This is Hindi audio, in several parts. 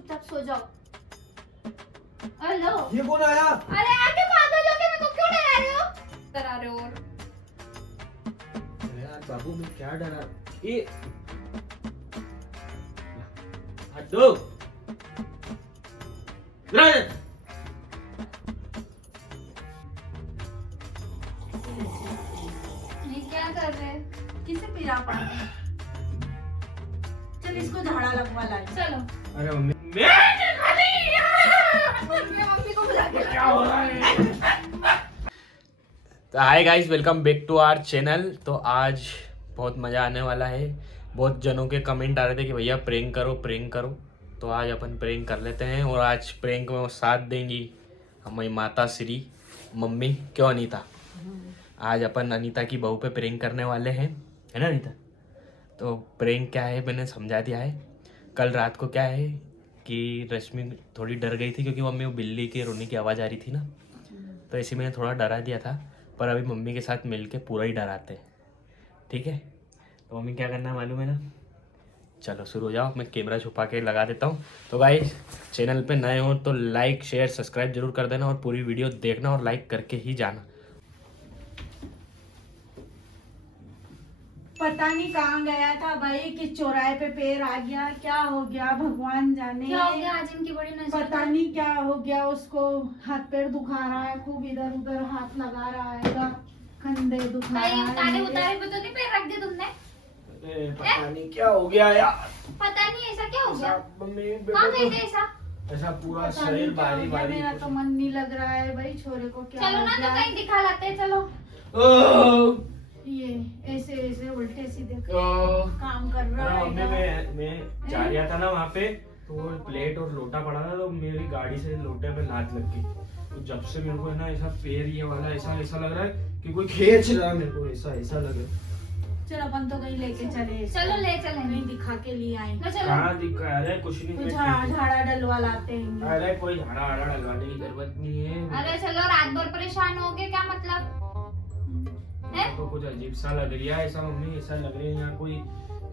चुपचाप सो जाओ। हेलो, ये कौन आया? अरे आके पागल हो गए, मेरे को क्यों डरा रहे हो? डरा रहे हो और अरे यार बाबू मैं क्या डरा? ये हटो। ये क्या कर रहे हैं? किसे पिला पानी? चल इसको झाड़ा लगवा लाई। चलो अरे मम्मी मम्मी को बुला के क्या हो रहा है? तो hi guys, welcome back to our channel. तो आज बहुत मज़ा आने वाला है। बहुत जनों के कमेंट आ रहे थे कि भैया प्रैंक करो प्रैंक करो, तो आज अपन प्रैंक कर लेते हैं। और आज प्रैंक में साथ देंगी हमारी माता श्री मम्मी। क्यों अनीता? आज अपन अनीता की बहू पे प्रैंक करने वाले हैं, है ना अनीता? तो प्रैंक क्या है मैंने समझा दिया है। कल रात को क्या है कि रश्मि थोड़ी डर गई थी क्योंकि मम्मी वो बिल्ली के रोने की आवाज़ आ रही थी ना, तो इसी मैंने थोड़ा डरा दिया था। पर अभी मम्मी के साथ मिलके पूरा ही डराते हैं, ठीक है? तो मम्मी क्या करना है मालूम है ना? चलो शुरू हो जाओ, मैं कैमरा छुपा के लगा देता हूँ। तो गाइस, चैनल पे नए हो तो लाइक शेयर सब्सक्राइब जरूर कर देना और पूरी वीडियो देखना और लाइक करके ही जाना। पता नहीं कहाँ गया था भाई, किस चौराहे पे पैर आ गया, क्या हो गया भगवान जाने। क्या हो गया? आज इनकी बड़ी नजर। पता नहीं क्या हो गया उसको, हाथ पैर दुखा रहा है खूब, इधर उधर हाथ लगा रहा है, कंधे दुखा रहा है। उतारे उतारे पे तो नहीं पैर रख दिए तुमने? अरे पता नहीं क्या हो गया यार। पता नहीं ऐसा क्या हो गया? मम्मी कहाँ गए थे ऐसा? ऐसा पूरा पता शरीर नहीं क्या हो भारी गया, भारी। मेरा तो मन नहीं लग रहा है भाई, छोरे को क्या चलो हो ना तो गया? कहीं दिखा लाते हैं, चलो। ओह! ये ऐसे ऐसे उल्टे सीधे ओह! काम कर रहा अरे मम्मी है। मैं जा रहा था ना वहाँ पे, तो वो प्लेट और लोटा पड़ा था, तो मेरी गाड़ी से लोटे पे लात लग गई। तो जब से मेरे को है ना ऐसा पैर ये वाला ऐसा ऐसा लग रहा है कि कोई खींच रहा है मेरे को, ऐसा ऐसा लग रहा है। चल अपन तो कहीं लेके चले, चलो ले चले। कहीं दिखा के लिए आए। ना चलो। कहाँ दिखा? अरे कुछ नहीं, कुछ झाड़ा डलवा लाते हैं। अरे कोई झाड़ा आड़ा डलवाने की जरूरत नहीं है। अरे चलो, रात भर परेशान हो गए, क्या मतलब है? तो कुछ अजीब सा लग रहा है ऐसा मम्मी, ऐसा लग रहा है यहाँ कोई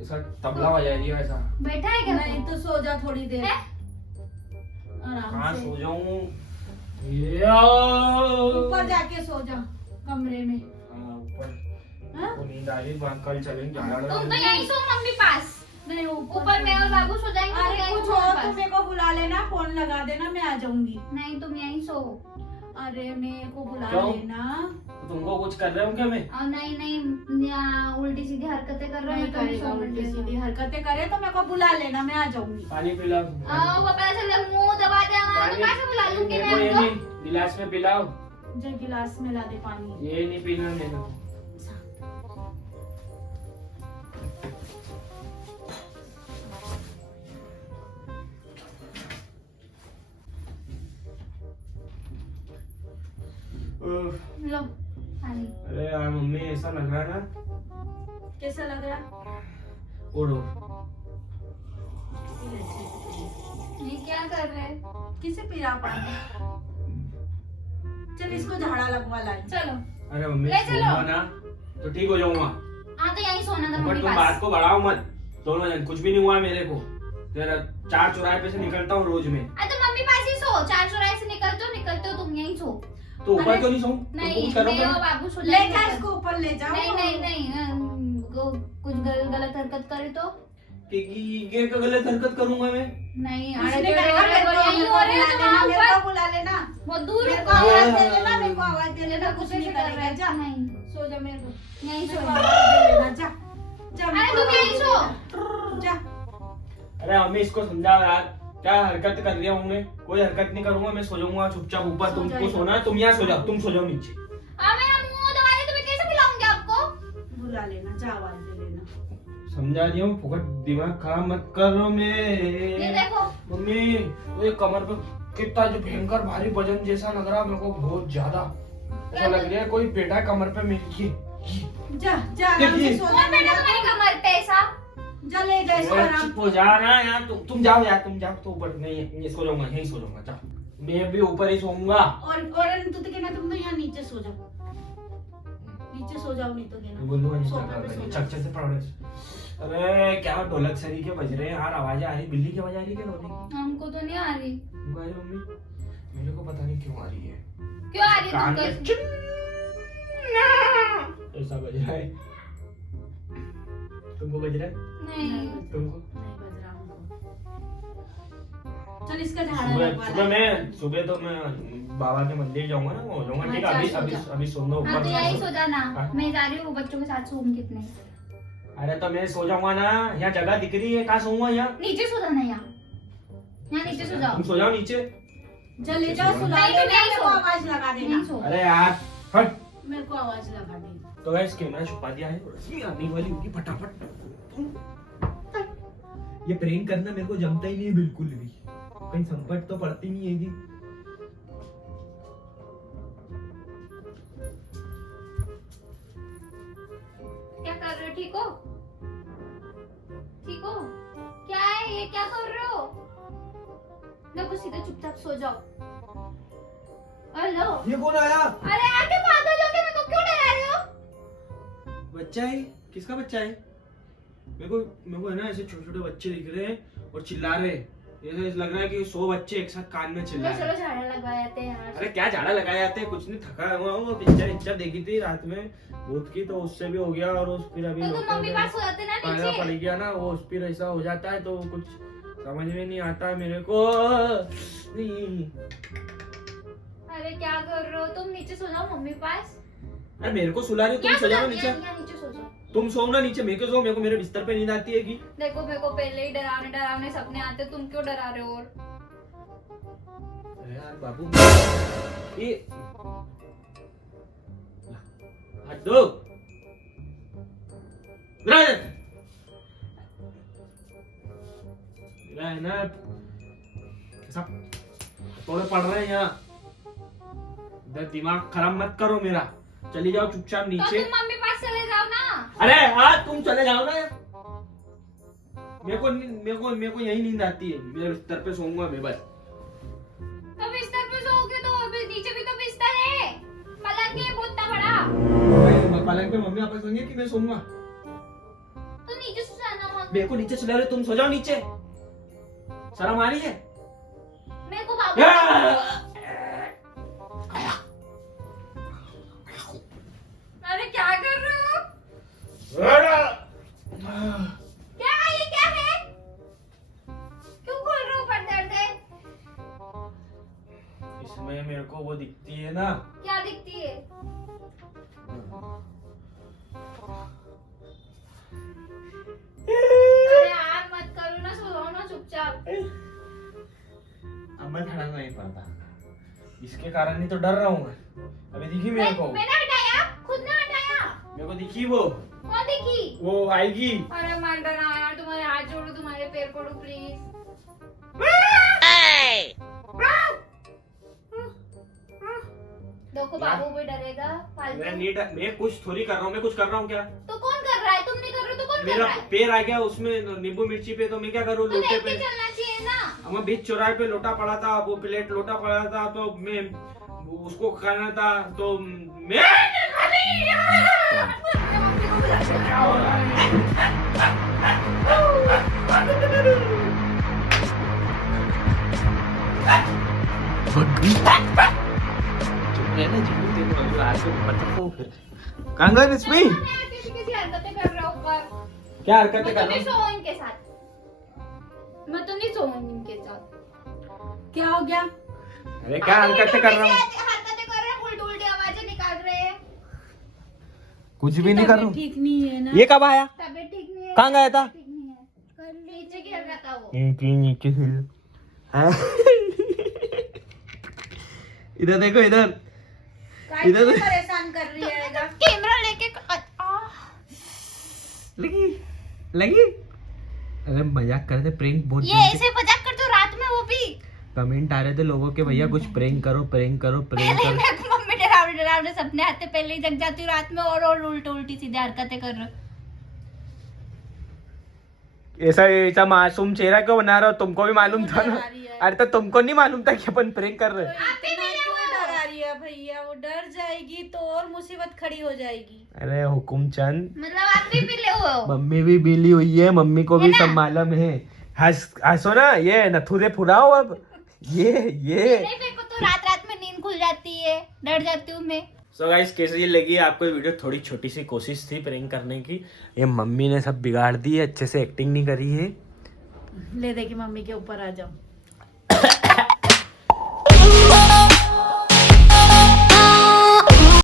ऐसा तबला बजा दिया ऐसा। बैठा है क्या? नहीं तो सो जा थोड़ी देर है? आराम कहाँ से। सो जाऊँ? ऊपर जाके सो जा कमरे में। ऊपर हाँ? को नींद आ रही है, कल चलेंगे झाड़ा तुम तो यहीं सो मम्मी पास। नहीं ऊपर मैं और बाबू सो जाएंगे। तुम अरे यहीं कुछ सो हो मेरे तो पास। मेरे को बुला लेना, फोन लगा देना, मैं आ जाऊंगी। नहीं, तुम यहीं सो। अरे मेरे को बुला क्यों? लेना। तो तुमको कुछ कर रहे हो क्या मैं? और नहीं नहीं, यहाँ उल्टी सीधी हरकतें कर रहे नहीं हो तो करेगा, उल्टी सीधी हरकतें करे तो मेरे को बुला लेना, मैं आ जाऊंगी। पानी पिलाओ। पापा ऐसे मुंह दबा दे हमारा, तो कैसे बुला लूंगी मैं ये उनको? नहीं, गिलास में पिलाओ। जो गिलास में ला दे पानी। ये नहीं पीना मेरे को। लो पानी। अरे यार मम्मी ऐसा लग रहा है ना। कैसा लग रहा? उड़ो। ये क्या कर रहे हैं? किसे पिला पानी? चल इसको झाड़ा लगवा लाई। चलो। अरे मम्मी ले चलो। सोऊंगा ना तो ठीक हो जाऊंगा। हाँ तो यहीं सोना था पर मम्मी तुम पास। बात को बढ़ाओ मत, दोनों जन। कुछ भी नहीं हुआ मेरे को। तेरा 4 चौराहे पे से निकलता हूँ रोज में। अरे तो मम्मी पास ही सो, 4 चौराहे से निकलते हो तुम यहीं सो। तो ऊपर अरे, क्यों नहीं सोऊं? नहीं, तुमको कुछ करोगे? मैं और बाबू सो ले जाएंगे जा ऊपर। इसको ऊपर ले जाओ। नहीं नहीं नहीं, कुछ गलत हरकत करे तो कि ये क्या गलत हरकत करूंगा मैं? नहीं। कुछ अरे नहीं तो करेगा, मेरे को यहीं हो रहे हो तुम वहाँ मेरे ऊपर। को बुला लेना। बहुत दूर मेरे हो। को आवाज दे लेना, मेरे को आवाज दे लेना, कुछ कुछ नहीं नहीं कर करेगा। रहे। जा नहीं, सो जा, मेरे को यहीं मेरे सो। को आवाज दे लेना। जा जा, अरे मेरे को तुम यहीं आवाज सो। दे लेना। जा अरे मम्मी इसको समझाओ यार, क्या हरकत कर रही हूँ मैं? कोई हरकत नहीं करूंगा, मैं सो जाऊंगा चुपचाप ऊपर। सो तुमको जाएगा। सोना है, तुम यहाँ सो जाओ, तुम सो जाओ नीचे। मेरा मुंह दबा दे तो मैं कैसे खिलाऊंगी आपको? बुला लेना, जा आवाज दे लेना। समझा रही हूँ, फुकट दिमाग खराब मत करो ये मैं। देखो। मम्मी ये कमर पे कितना जो भयंकर भारी वजन जैसा लग रहा है मेरे को, बहुत ज्यादा ऐसा लग रहा है कोई बैठा है कमर पे मेरी। जा जा आराम से सो जा। कौन बैठा तुम्हारी कमर पे ऐसा? जा ले जा इसको आराम चुप हो जा ना यार, तुम जाओ यार, तुम जाओ तो ऊपर। नहीं ये सो जाऊंगा, यहीं सो जाऊंगा। जा, मैं भी ऊपर ही सोऊंगा। और तू तो कहना तुम तो यहाँ नीचे सो जाओ, नीचे सो जाओ, नहीं तो कहना बोलूंगा सोफे पे सो नहीं, जाओ। चक से पकड़। अरे क्या ढोलक सरी के बज रहे हैं यार, आवाज आ रही, बिल्ली की आवाज आ रही है क्या रोने की? हमको तो नहीं आ रही। तुमको आ रही मम्मी? मेरे को पता नहीं क्यों आ रही है। क्यों आ रही है कान तुमको? में ऐसा बज रहा है। तुमको बज रहा है? नहीं। तुमको? नहीं बज रहा हमको। चल इसका झाड़ा सुबह लगवा सुबह ले। सुबह तो मैं बाबा के मंदिर जाऊंगा ना, वो जाऊंगा। ठीक है, अच्छा, अभी सो अभी जा। अभी सुन लो हाँ तो ऊपर। यही सो जाना। हाँ। मैं जा रही हूँ बच्चों के साथ सोऊंगी कितने। अरे तो मैं सो जाऊंगा ना, यहाँ जगह दिख रही है, कहाँ सोऊंगा यहाँ? नीचे सो जाना यहाँ नीचे सो जाओ। तुम सो जाओ नीचे। चल ले जाओ सुला नहीं, ले, तो नहीं मेरे को सो। आवाज लगा देना। नहीं सो। अरे यार हट। मेरे को आवाज लगा देना। तो गाइस कैमरा छुपा दिया है, ये आने वाली होगी फटाफट। ये प्रैंक करना मेरे को जमता ही नहीं है बिल्कुल भी, कहीं संकट तो पड़ती नहीं है कि। क्या कर रहे हो? ठीक हो? ठीक हो? क्या है ये? क्या कर रहे हो? देखो सीधे चुपचाप सो जाओ। हेलो। ये कौन आया? अरे आके पागल हो गए, मेरे को क्यों डरा रहे हो? बच्चा है? किसका बच्चा है? मेरे को है ना ऐसे छोटे छोटे बच्चे दिख रहे हैं और चिल्ला रहे हैं। ऐसे लग रहा है कि 100 बच्चे एक साथ कान में चिल्ला चलो रहे चलो हैं। झाड़ा लगवा जाते हैं यार। अरे क्या झाड़ा लगाए जाते हैं, कुछ नहीं, थका हुआ हूँ। पिक्चर देखी थी रात में भूत की, तो उससे भी हो गया। और उस फिर अभी तो तुम मम्मी पास हो जाते ना खाना पड़ नीचे। गया ना, वो उस फिर ऐसा हो जाता है तो कुछ समझ में नहीं आता मेरे को। अरे क्या कर रहे हो तुम? नीचे सो जाओ मम्मी पास। अरे मेरे को सुला रही, तुम क्या सो जाओ यहाँ नीचे। नीचे सो जाओ। तुम सो ना नीचे, मेरे को सो, मेरे को मेरे बिस्तर पे नींद आती है कि। देखो मेरे को पहले ही डरावने डरावने सपने आते, तुम क्यों डरा रहे हो? और अरे यार बाबू, ये हट दो। मेरा है ना सब थोड़े पड़ रहे हैं यहाँ, इधर दिमाग खराब मत करो मेरा। चली जाओ चुपचाप तो नीचे। तुम मम्मी पास चले जाओ ना। अरे हाँ तुम चले जाओ ना। मेरे को यही नींद आती है, मेरे बिस्तर पे सोऊंगा मैं बस। तो बिस्तर पे सोओगे तो अभी नीचे भी तो बिस्तर है, पलंग है बहुत बड़ा। पलंग पे मम्मी पापा सोएंगे कि मैं सोऊंगा? तो नीचे सो जाना मम्मी। मेरे को नीचे सुला रहे, तुम सो जाओ नीचे। शर्म आ रही है? मेरे को बाबू। अरे क्या कर रहे हो? क्या है ये? क्या है? क्यों खोल रहे हो पर्दे से? इसमें मेरे को वो दिखती है ना। क्या दिखती है? अरे यार मत करो ना, सो जाओ ना चुपचाप। अब मैं खड़ा नहीं पड़ता, इसके कारण ही तो डर रहा हूँ मैं। अभी दिखी मेरे को, मैंने हटाया, खुद ने हटाया। मेरे को दिखी वो कौन दिखी? वो आएगी। अरे मान डरा यार, तुम्हारे हाथ जोड़ो, तुम्हारे पैर पड़ो प्लीज। देखो बाबू भी डरेगा फालतू। मैं कुछ थोड़ी कर रहा हूँ, मैं कुछ कर रहा हूँ क्या? तो कौन कर रहा है? तुम नहीं कर रहे हो तो कौन कर मेरा रहा है? पैर आ गया उसमें नींबू मिर्ची पे, तो मैं क्या करूँ? तो लोटे देख के पे चलना चाहिए ना। हम बीच चौराहे पे लोटा पड़ा था, वो प्लेट लोटा पड़ा था, तो मैं उसको खाना था, तो मैं क्या हो रहा है? कहाँ गए रश्मि? किसी हरकतें कर रहा हूँ ऊपर। क्या हरकतें मैं कर तो रहा नहीं हूँ? सोऊं इनके साथ। मैं तो नहीं सोऊंगी इनके साथ। क्या हो गया? अरे क्या हरकतें कर रहा हूँ? हरकतें कर रहे हैं, उल्टी उल्टी आवाजें निकाल रहे हैं। कुछ भी नहीं कर रहा हूँ। ठीक नहीं है ना। ये कब आया? तबीयत ठीक नहीं है। कहाँ गया था? ठीक नहीं है। कल नीचे खेल रहा था वो। नीचे इधर देखो, इधर काहे इधर- इतना परेशान कर रही है? कैमरा लेके लगी लगी। अरे मजाक करते, प्रैंक बहुत ये ऐसे मजाक करते हो रात में, वो भी कमेंट आ रहे थे लोगों के, भैया कुछ प्रैंक करो प्रैंक करो प्रैंक पहले करो। मेरे को मम्मी डरावने डरावने सपने आते, पहले ही जग जाती हूँ रात में और उल्टी उल्टी सीधे हरकतें कर रहे हो। ऐसा ऐसा मासूम चेहरा क्यों बना रहे हो? तुमको भी मालूम था ना। डरा रही है। अरे तो तुमको नहीं मालूम था कि अपन प्रैंक कर रहे हैं? आप ही इतना मिले क्यों हो। डरा रही है भैया, वो डर जाएगी तो और मुसीबत खड़ी हो जाएगी। अरे हुकुम चंद, मतलब आप भी मिले हुए हो। मम्मी भी बिली हुई है, मम्मी को भी सब मालूम है। हंसो ना, ये नथुरे फुलाओ अब। ये नहीं, मेरे को तो रात रात में नींद खुल जाती है, डर जाती हूँ मैं। सो गाइस, कैसी लगी आपको ये वीडियो? थोड़ी छोटी सी कोशिश थी प्रैंक करने की। ये मम्मी ने सब बिगाड़ दी है, अच्छे से एक्टिंग नहीं करी है। ले दे कि मम्मी के ऊपर आ जाओ।